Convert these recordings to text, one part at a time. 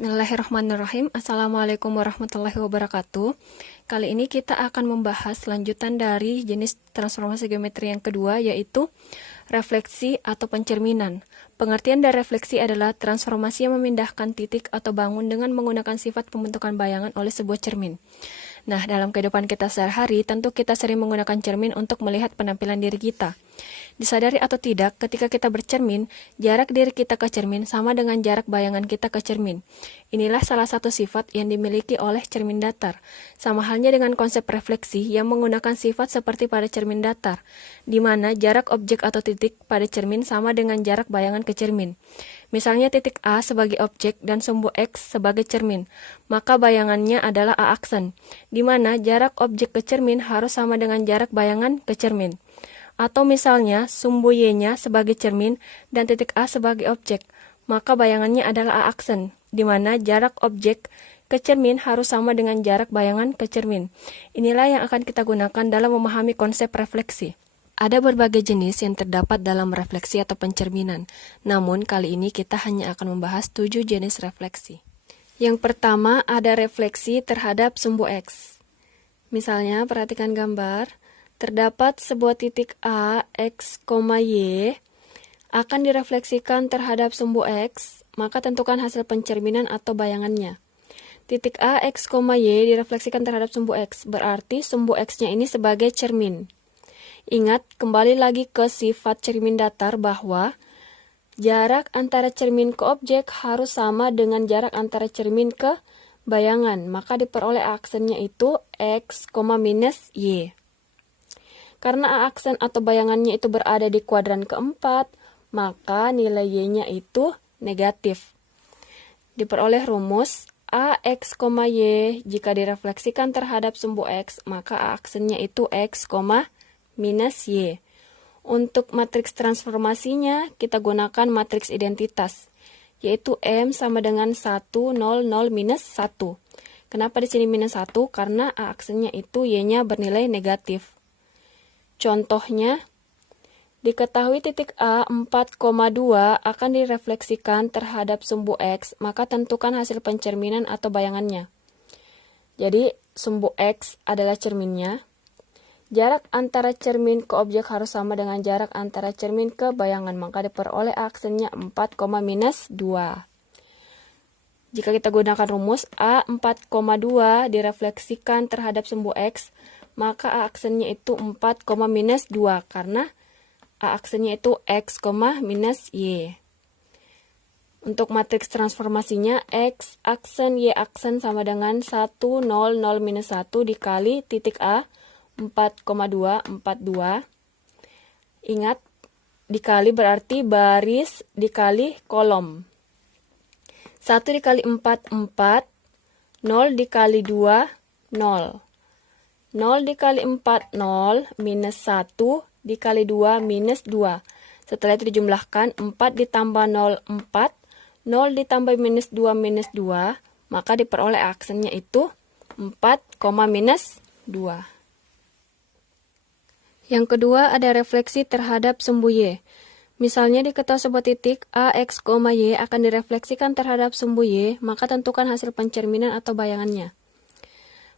Bismillahirrahmanirrahim. Assalamualaikum warahmatullahi wabarakatuh. Kali ini kita akan membahas lanjutan dari jenis transformasi geometri yang kedua, yaitu refleksi atau pencerminan. Pengertian dari refleksi adalah transformasi yang memindahkan titik atau bangun dengan menggunakan sifat pembentukan bayangan oleh sebuah cermin. Nah, dalam kehidupan kita sehari-hari, tentu kita sering menggunakan cermin untuk melihat penampilan diri kita. Disadari atau tidak, ketika kita bercermin, jarak diri kita ke cermin sama dengan jarak bayangan kita ke cermin. Inilah salah satu sifat yang dimiliki oleh cermin datar. Sama halnya dengan konsep refleksi yang menggunakan sifat seperti pada cermin datar, di mana jarak objek atau titik pada cermin sama dengan jarak bayangan ke cermin. Misalnya titik A sebagai objek dan sumbu X sebagai cermin, maka bayangannya adalah A aksen, di mana jarak objek ke cermin harus sama dengan jarak bayangan ke cermin. Atau misalnya sumbu Y-nya sebagai cermin dan titik A sebagai objek, maka bayangannya adalah A aksen, di mana jarak objek ke cermin harus sama dengan jarak bayangan ke cermin. Inilah yang akan kita gunakan dalam memahami konsep refleksi. Ada berbagai jenis yang terdapat dalam refleksi atau pencerminan, namun kali ini kita hanya akan membahas 7 jenis refleksi. Yang pertama ada refleksi terhadap sumbu X. Misalnya, perhatikan gambar. Terdapat sebuah titik A, X, Y akan direfleksikan terhadap sumbu X, maka tentukan hasil pencerminan atau bayangannya. Titik A, X, Y direfleksikan terhadap sumbu X, berarti sumbu X-nya ini sebagai cermin. Ingat, kembali lagi ke sifat cermin datar bahwa jarak antara cermin ke objek harus sama dengan jarak antara cermin ke bayangan, maka diperoleh aksennya itu X, minus Y. Karena A aksen atau bayangannya itu berada di kuadran keempat, maka nilai Y-nya itu negatif. Diperoleh rumus AX, Y jika direfleksikan terhadap sumbu X, maka A aksennya itu X, minus Y. Untuk matriks transformasinya, kita gunakan matriks identitas, yaitu M sama dengan 1, 0, 0, minus 1. Kenapa di sini minus 1? Karena A aksennya itu Y-nya bernilai negatif. Contohnya, diketahui titik A 4,2 akan direfleksikan terhadap sumbu X, maka tentukan hasil pencerminan atau bayangannya. Jadi, sumbu X adalah cerminnya. Jarak antara cermin ke objek harus sama dengan jarak antara cermin ke bayangan, maka diperoleh aksennya 4, minus 2. Jika kita gunakan rumus A 4,2 direfleksikan terhadap sumbu X, maka A aksennya itu 4, minus 2, karena A aksennya itu X, minus Y. Untuk matriks transformasinya, X aksen Y aksen sama dengan 1, 0, 0, minus 1 dikali titik A 4,2, 42. Ingat, dikali berarti baris dikali kolom. 1 dikali 4, 4. 0 dikali 2, 0. 0 dikali 4, 0. Minus 1 dikali 2, minus 2. Setelah itu dijumlahkan, 4 ditambah 0, 4. 0 ditambah minus 2, minus 2. Maka diperoleh aksennya itu 4, minus 2. Yang kedua ada refleksi terhadap sumbu Y. Misalnya diketahui sebuah titik A, X, Y akan direfleksikan terhadap sumbu Y, maka tentukan hasil pencerminan atau bayangannya.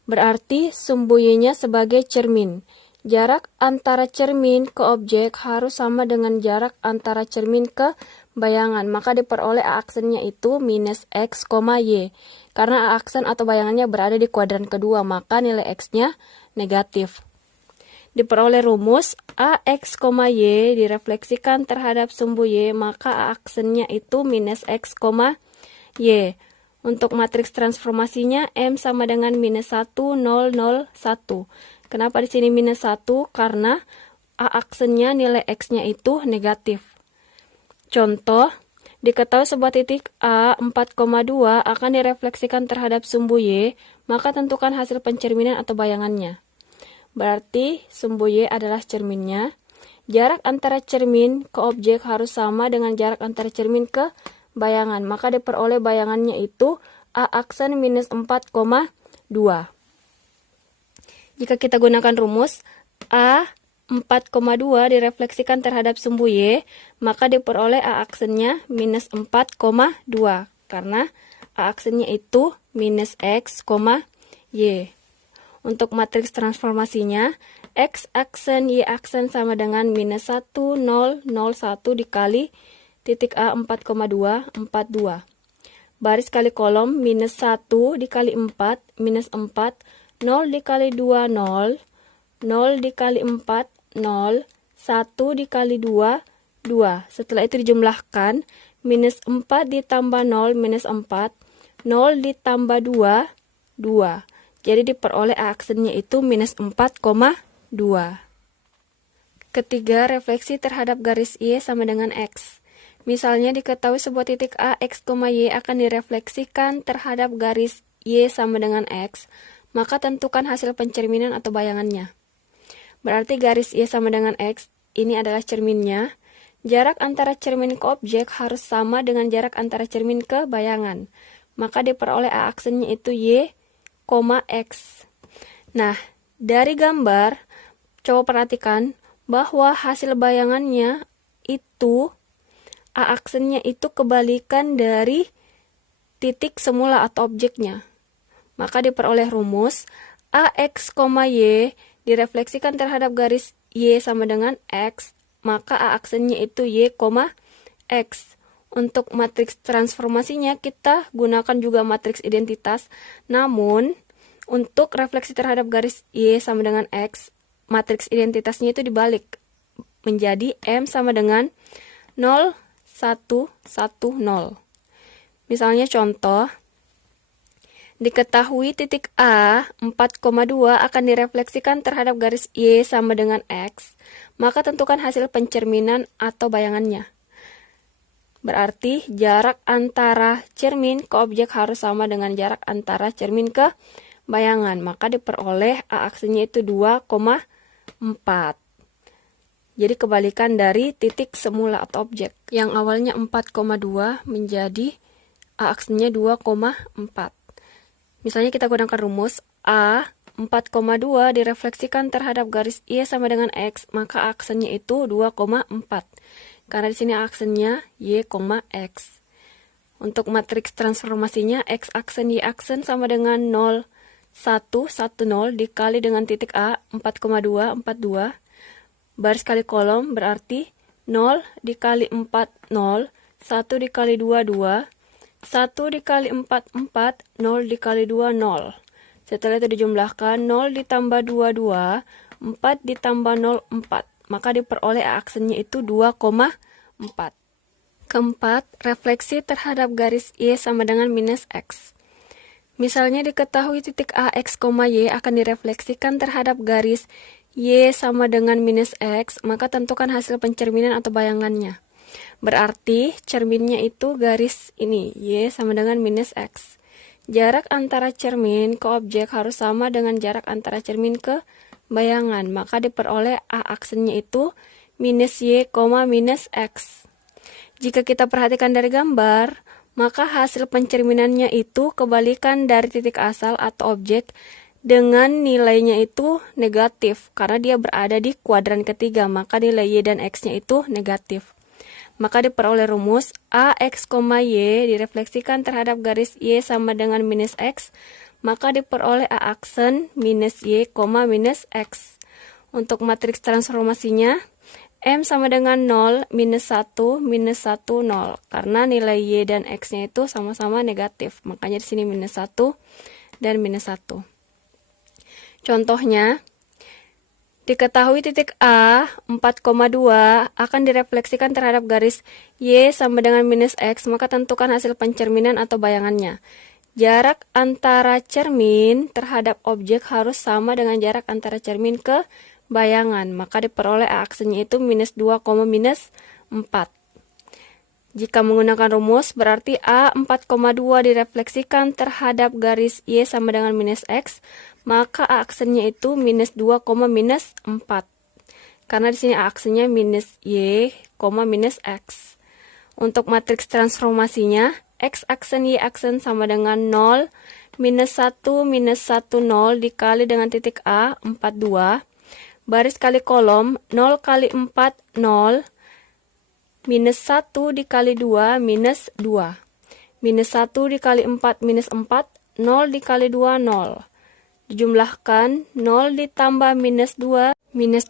Berarti sumbu Y-nya sebagai cermin. Jarak antara cermin ke objek harus sama dengan jarak antara cermin ke bayangan, maka diperoleh A aksennya itu minus X, Y. Karena A aksen atau bayangannya berada di kuadran kedua, maka nilai X-nya negatif. Diperoleh rumus AX, Y direfleksikan terhadap sumbu Y, maka A aksennya itu minus X, Y. Untuk matriks transformasinya, M sama dengan minus 1, 0, 0, 1. Kenapa di sini minus 1? Karena A aksennya nilai X-nya itu negatif. Contoh, diketahui sebuah titik A 4,2 akan direfleksikan terhadap sumbu Y, maka tentukan hasil pencerminan atau bayangannya. Berarti sumbu Y adalah cerminnya. Jarak antara cermin ke objek harus sama dengan jarak antara cermin ke bayangan. Maka diperoleh bayangannya itu A aksen minus 4,2. Jika kita gunakan rumus A 4,2 direfleksikan terhadap sumbu Y, maka diperoleh A aksennya minus 4,2. Karena A aksennya itu minus X, Y. Untuk matriks transformasinya, X aksen, Y aksen sama dengan minus 1, 0, 0, 1 dikali titik A 4,2, 42. Baris kali kolom, minus 1 dikali 4, minus 4, 0 dikali 2, 0, 0 dikali 4, 0, 1 dikali 2, 2. Setelah itu dijumlahkan, minus 4 ditambah 0, minus 4, 0 ditambah 2, 2. Jadi diperoleh A aksennya itu minus 4,2. Ketiga, refleksi terhadap garis Y sama dengan X. Misalnya diketahui sebuah titik A, X, Y akan direfleksikan terhadap garis Y sama dengan X, maka tentukan hasil pencerminan atau bayangannya. Berarti garis Y sama dengan X, ini adalah cerminnya. Jarak antara cermin ke objek harus sama dengan jarak antara cermin ke bayangan. Maka diperoleh A aksennya itu Y, X. Nah, dari gambar, coba perhatikan bahwa hasil bayangannya itu A aksennya itu kebalikan dari titik semula atau objeknya. Maka diperoleh rumus AX, Y direfleksikan terhadap garis Y sama dengan X, maka A aksennya itu Y, X. Untuk matriks transformasinya kita gunakan juga matriks identitas, namun untuk refleksi terhadap garis Y sama dengan X, matriks identitasnya itu dibalik menjadi M sama dengan 0, 1, 1, 0. Misalnya contoh, diketahui titik A 4,2 akan direfleksikan terhadap garis Y sama dengan X, maka tentukan hasil pencerminan atau bayangannya. Berarti jarak antara cermin ke objek harus sama dengan jarak antara cermin ke bayangan, maka diperoleh A aksennya itu 2,4. Jadi kebalikan dari titik semula atau objek. Yang awalnya 4,2 menjadi A aksennya 2,4. Misalnya kita gunakan rumus A 4,2 direfleksikan terhadap garis Y sama dengan X, maka aksennya itu 2,4. Karena di sini aksennya Y, X. Untuk matriks transformasinya, X aksen Y aksen sama dengan 0, 1, 1, 0 dikali dengan titik A 4,2, 42. Baris kali kolom berarti 0 dikali 4, 0, 1 dikali 2, 2, 1 dikali 4, 4, 0 dikali 2, 0. Setelah itu dijumlahkan 0 ditambah 2, 2, 4 ditambah 0, 4. Maka diperoleh A aksennya itu 2,4. Keempat, refleksi terhadap garis Y sama dengan minus X. Misalnya diketahui titik A, X, Y akan direfleksikan terhadap garis Y sama dengan minus X, maka tentukan hasil pencerminan atau bayangannya. Berarti cerminnya itu garis ini, Y sama dengan minus X. Jarak antara cermin ke objek harus sama dengan jarak antara cermin ke bayangan, maka diperoleh A aksennya itu minus Y, minus X. Jika kita perhatikan dari gambar, maka hasil pencerminannya itu kebalikan dari titik asal atau objek dengan nilainya itu negatif, karena dia berada di kuadran ketiga, maka nilai Y dan X-nya itu negatif. Maka diperoleh rumus A, X, Y direfleksikan terhadap garis Y sama dengan minus X, maka diperoleh A aksen minus Y, minus X. Untuk matriks transformasinya, M sama dengan 0, minus 1, minus 1, 0. Karena nilai Y dan X-nya itu sama-sama negatif. Makanya di sini minus 1 dan minus 1. Contohnya, diketahui titik A 4,2 akan direfleksikan terhadap garis Y sama dengan minus X, maka tentukan hasil pencerminan atau bayangannya. Jarak antara cermin terhadap objek harus sama dengan jarak antara cermin ke bayangan, maka diperoleh A aksennya itu minus 2, minus 4. Jika menggunakan rumus, berarti A 4,2 direfleksikan terhadap garis Y sama dengan minus X, maka A aksennya itu minus 2, minus 4. Karena di sini A aksennya minus Y, minus X. Untuk matriks transformasinya, X aksen Y aksen sama dengan 0, minus 1, minus 1, 0 dikali dengan titik A, 42. Baris kali kolom, 0 kali 4, 0, minus 1 dikali 2, minus 2. minus 1 dikali 4 minus 4, 0 dikali 2, 0. Dijumlahkan, 0 ditambah minus 2, minus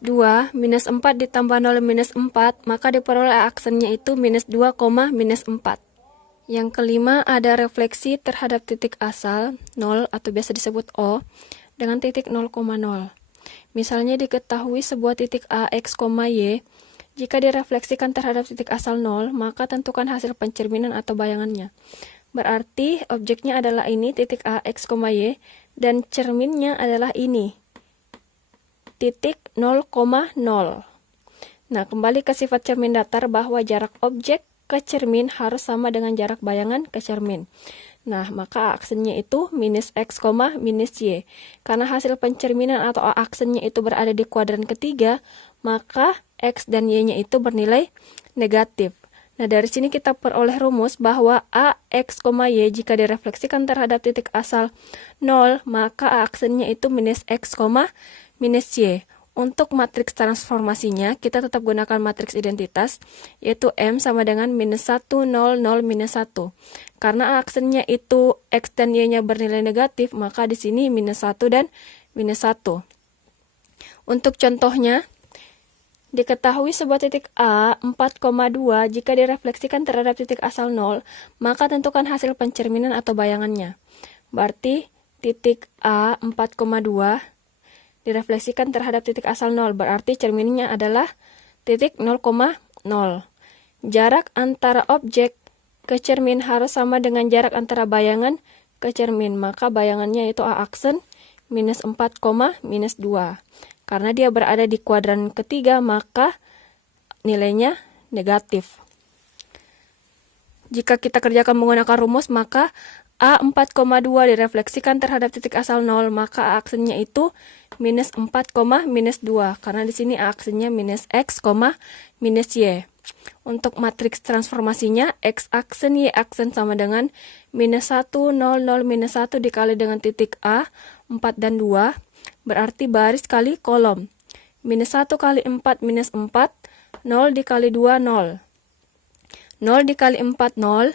4 ditambah 0 minus 4, maka diperoleh aksennya itu minus 2, minus 4. Yang kelima, ada refleksi terhadap titik asal, 0 atau biasa disebut O, dengan titik 0,0. Misalnya diketahui sebuah titik A, X, Y, jika direfleksikan terhadap titik asal 0, maka tentukan hasil pencerminan atau bayangannya. Berarti objeknya adalah ini, titik A, X, Y, dan cerminnya adalah ini, titik 0,0. Nah, kembali ke sifat cermin datar bahwa jarak objek ke cermin harus sama dengan jarak bayangan ke cermin. Nah, maka aksennya itu minus X, minus Y. Karena hasil pencerminan atau aksennya itu berada di kuadran ketiga, maka X dan Y-nya itu bernilai negatif. Nah, dari sini kita peroleh rumus bahwa A, X, Y jika direfleksikan terhadap titik asal 0, maka aksennya itu minus X, minus Y. Untuk matriks transformasinya, kita tetap gunakan matriks identitas, yaitu M sama dengan minus 1, 0, 0, minus 1. Karena aksennya itu X dan Y-nya bernilai negatif, maka di sini minus 1 dan minus 1. Untuk contohnya, diketahui sebuah titik A 4,2 jika direfleksikan terhadap titik asal 0, maka tentukan hasil pencerminan atau bayangannya. Berarti titik A 4,2 direfleksikan terhadap titik asal 0, berarti cerminnya adalah titik 0,0. Jarak antara objek ke cermin harus sama dengan jarak antara bayangan ke cermin, maka bayangannya itu A aksen minus 4, minus 2. Karena dia berada di kuadran ketiga, maka nilainya negatif. Jika kita kerjakan menggunakan rumus, maka A 4,2 direfleksikan terhadap titik asal 0, maka aksennya itu minus 4, minus 2. Karena di sini aksennya minus X, minus Y. Untuk matriks transformasinya, X aksen, Y aksen sama dengan minus 1, 0, 0, minus 1 dikali dengan titik A, 4 dan 2. Berarti baris kali kolom. Minus 1 kali 4, minus 4. 0 dikali 2, 0. 0 dikali 4, 0.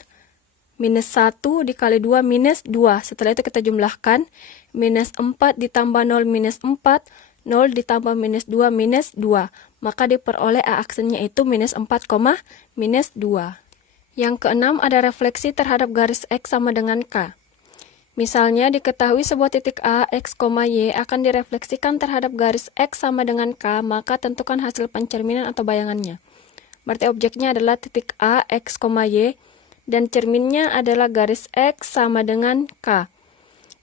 Minus 1 dikali 2, minus 2. Setelah itu kita jumlahkan. Minus 4 ditambah 0, minus 4. 0 ditambah minus 2, minus 2. Maka diperoleh A aksennya itu minus 4, minus 2. Yang keenam, ada refleksi terhadap garis X sama dengan K. Misalnya, diketahui sebuah titik A, X, Y akan direfleksikan terhadap garis X sama dengan K, maka tentukan hasil pencerminan atau bayangannya. Berarti objeknya adalah titik A, X, Y, dan cerminnya adalah garis X sama dengan K.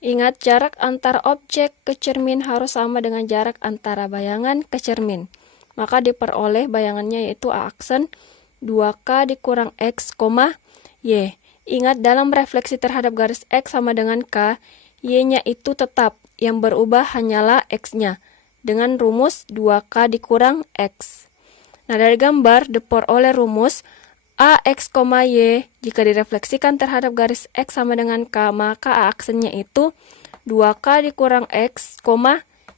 Ingat, jarak antara objek ke cermin harus sama dengan jarak antara bayangan ke cermin. Maka diperoleh bayangannya yaitu A aksen 2K dikurang X, Y. Ingat, dalam refleksi terhadap garis X sama dengan K, Y-nya itu tetap, yang berubah hanyalah X-nya, dengan rumus 2K dikurang X. Nah, dari gambar diperoleh rumus A, X, Y, jika direfleksikan terhadap garis X sama dengan K, maka A aksennya itu 2K dikurang X,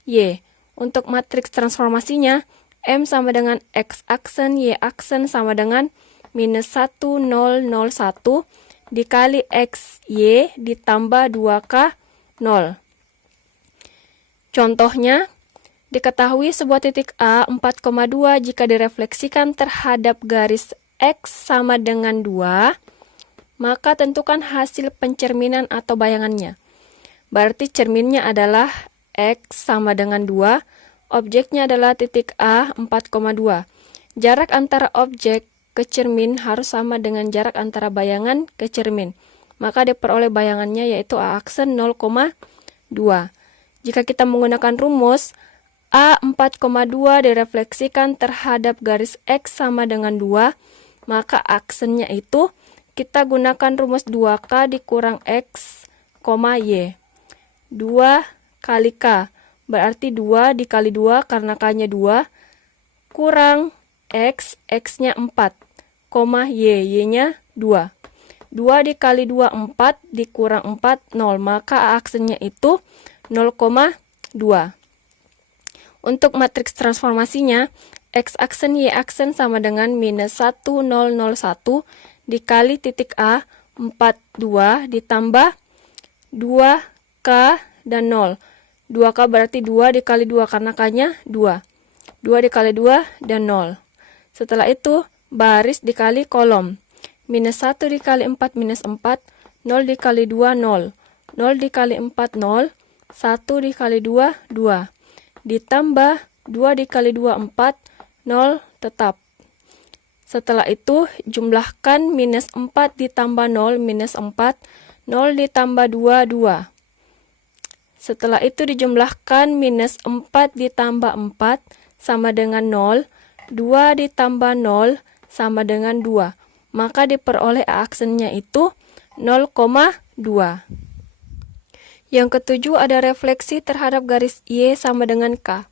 Y. Untuk matriks transformasinya, M sama dengan X aksen, Y aksen sama dengan minus 1, 0, 0, 1, dikali X, Y, ditambah 2K, 0. Contohnya, diketahui sebuah titik A 4,2 jika direfleksikan terhadap garis X sama dengan 2, maka tentukan hasil pencerminan atau bayangannya. Berarti cerminnya adalah X sama dengan 2, objeknya adalah titik A 4,2. Jarak antara objek ke cermin harus sama dengan jarak antara bayangan ke cermin. Maka diperoleh bayangannya yaitu A aksen 0,2. Jika kita menggunakan rumus, A 4,2 direfleksikan terhadap garis X sama dengan 2, maka aksennya itu kita gunakan rumus 2K dikurang X, Y. 2 kali K, berarti 2 dikali 2 karena K-nya 2, kurang X, X-nya 4. Y-nya 2. 2 dikali 2, 4, dikurang 4, 0. Maka aksennya itu 0,2. Untuk matriks transformasinya, X aksen, Y aksen sama dengan minus 1, 0, 0, 1, dikali titik A, 42 ditambah 2K dan 0. 2K berarti 2 dikali 2 karena K-nya 2. 2 dikali 2 dan 0. Setelah itu baris dikali kolom. Minus 1 dikali 4 minus 4. 0 dikali 2 0. 0 dikali 4 0. 1 dikali 2 2. Ditambah 2 dikali 2 4. 0 tetap. Setelah itu, jumlahkan minus 4 ditambah 0, minus 4, 0 ditambah 2, 2. Setelah itu dijumlahkan minus 4 ditambah 4 sama dengan 0, 2 ditambah 0 sama dengan 2. Maka diperoleh aksennya itu 0,2. Yang ketujuh ada refleksi terhadap garis Y sama dengan K.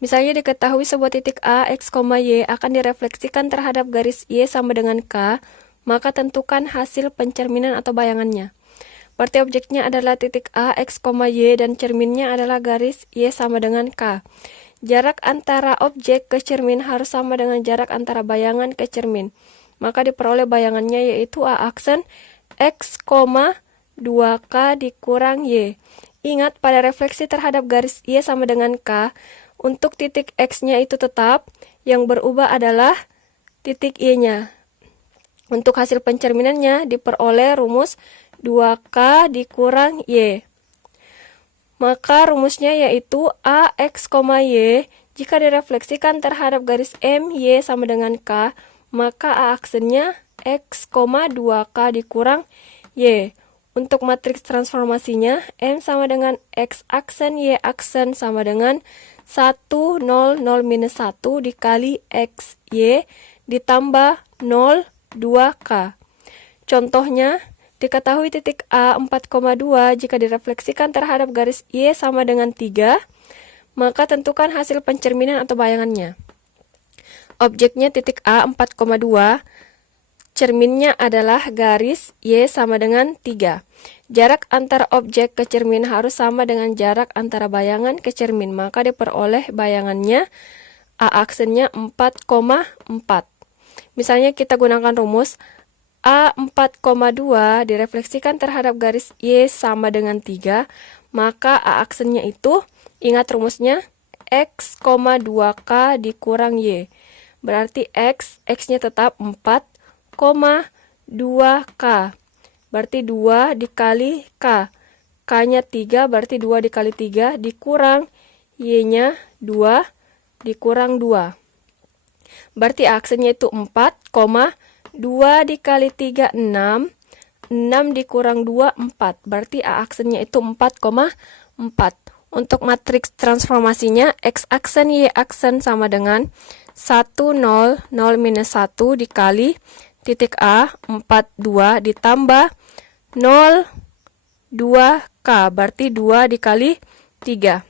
Misalnya diketahui sebuah titik A, X, Y akan direfleksikan terhadap garis Y sama dengan K, maka tentukan hasil pencerminan atau bayangannya. Berarti objeknya adalah titik A, X, Y, dan cerminnya adalah garis Y sama dengan K. Jarak antara objek ke cermin harus sama dengan jarak antara bayangan ke cermin. Maka diperoleh bayangannya yaitu A aksen X, 2K dikurang Y. Ingat pada refleksi terhadap garis Y sama dengan K, untuk titik X-nya itu tetap, yang berubah adalah titik Y-nya. Untuk hasil pencerminannya diperoleh rumus 2K dikurang Y. Maka rumusnya yaitu AX, Y, jika direfleksikan terhadap garis M, Y sama dengan K, maka A aksennya X, 2K dikurang Y. Untuk matriks transformasinya, M sama dengan X aksen, Y aksen sama dengan 1, 0, 0, minus 1 dikali X, Y ditambah 0, 2K. Contohnya, diketahui titik A 4,2 jika direfleksikan terhadap garis Y sama dengan 3, maka tentukan hasil pencerminan atau bayangannya. Objeknya titik A 4,2, cerminnya adalah garis Y sama dengan 3. Jarak antara objek ke cermin harus sama dengan jarak antara bayangan ke cermin, maka diperoleh bayangannya A aksennya 4,4. Misalnya kita gunakan rumus A 4,2 direfleksikan terhadap garis Y sama dengan 3, maka A aksennya itu, ingat rumusnya, X, 2K dikurang Y. Berarti X-nya tetap 4,2K. Berarti 2 dikali K. K-nya 3, berarti 2 dikali 3 dikurang Y-nya 2 dikurang 2. Berarti aksennya itu 4, 2 dikali 3, 6. 6 dikurang 2, 4. Berarti A aksennya itu 4,4. Untuk matriks transformasinya, X aksen Y aksen sama dengan 1, 0, 0, minus 1 dikali titik A, 4, 2 ditambah 0, 2K. Berarti 2 dikali 3.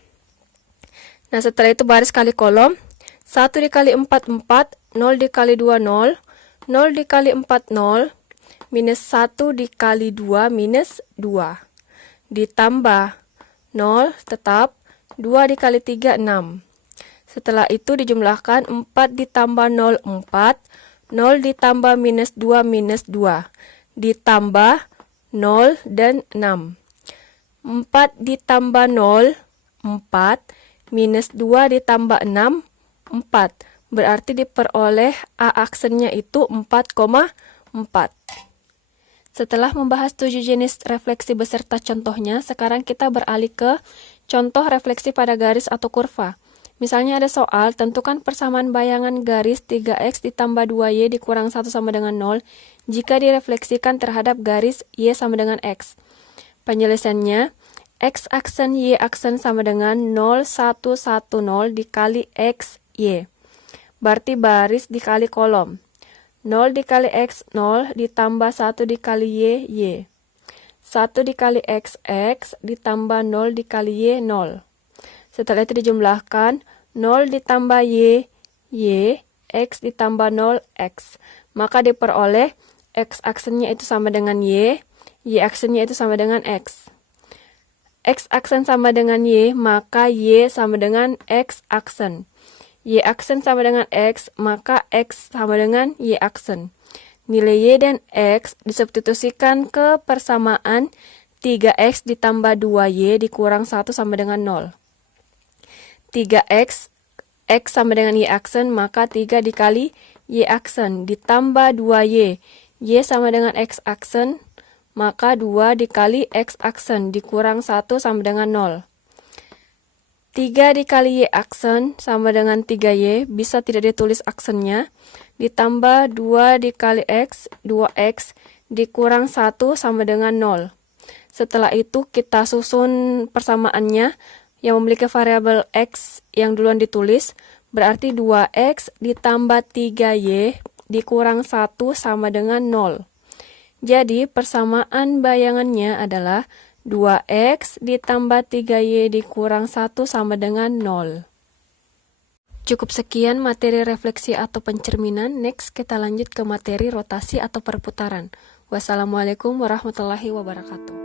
Nah, setelah itu baris kali kolom. 1 dikali 4, 4. 0 dikali 2, 0. 0 dikali 4, 0. Minus 1 dikali 2, minus 2. Ditambah 0 tetap. 2 dikali 3, 6. Setelah itu dijumlahkan 4 ditambah 0, 4. 0 ditambah minus 2, minus 2. Ditambah 0 dan 6. 4 ditambah 0, 4. Minus 2 ditambah 6, 4. Berarti diperoleh A aksennya itu 4,4. Setelah membahas 7 jenis refleksi beserta contohnya, sekarang kita beralih ke contoh refleksi pada garis atau kurva. Misalnya ada soal, tentukan persamaan bayangan garis 3X ditambah 2Y dikurang 1 sama dengan 0 jika direfleksikan terhadap garis Y sama dengan X. Penjelasannya, X aksen Y aksen sama dengan 0, 1, 1, 0 dikali X, Y. Berarti baris dikali kolom. 0 dikali X, 0 ditambah 1 dikali Y, Y. 1 dikali X, X ditambah 0 dikali Y, 0. Setelah itu dijumlahkan 0 ditambah Y, Y, X ditambah 0, X. Maka diperoleh X aksennya itu sama dengan Y aksennya itu sama dengan X. X aksen sama dengan Y, maka Y sama dengan X aksen. Y aksen sama dengan X, maka X sama dengan Y aksen. nilai Y dan X disubstitusikan ke persamaan 3X ditambah 2Y dikurang 1 sama dengan 0. 3X, X sama dengan Y aksen, maka 3 dikali Y aksen ditambah 2Y. Y sama dengan X aksen, maka 2 dikali X aksen dikurang 1 sama dengan 0. 3 dikali Y aksen sama dengan 3Y, bisa tidak ditulis aksennya, ditambah 2 dikali X, 2X, dikurang 1 sama dengan 0. Setelah itu kita susun persamaannya yang memiliki variabel X yang duluan ditulis, berarti 2X ditambah 3Y dikurang 1 sama dengan 0. Jadi persamaan bayangannya adalah 2X ditambah 3Y dikurang 1 sama dengan 0. Cukup sekian materi refleksi atau pencerminan. Next kita lanjut ke materi rotasi atau perputaran. Wassalamualaikum warahmatullahi wabarakatuh.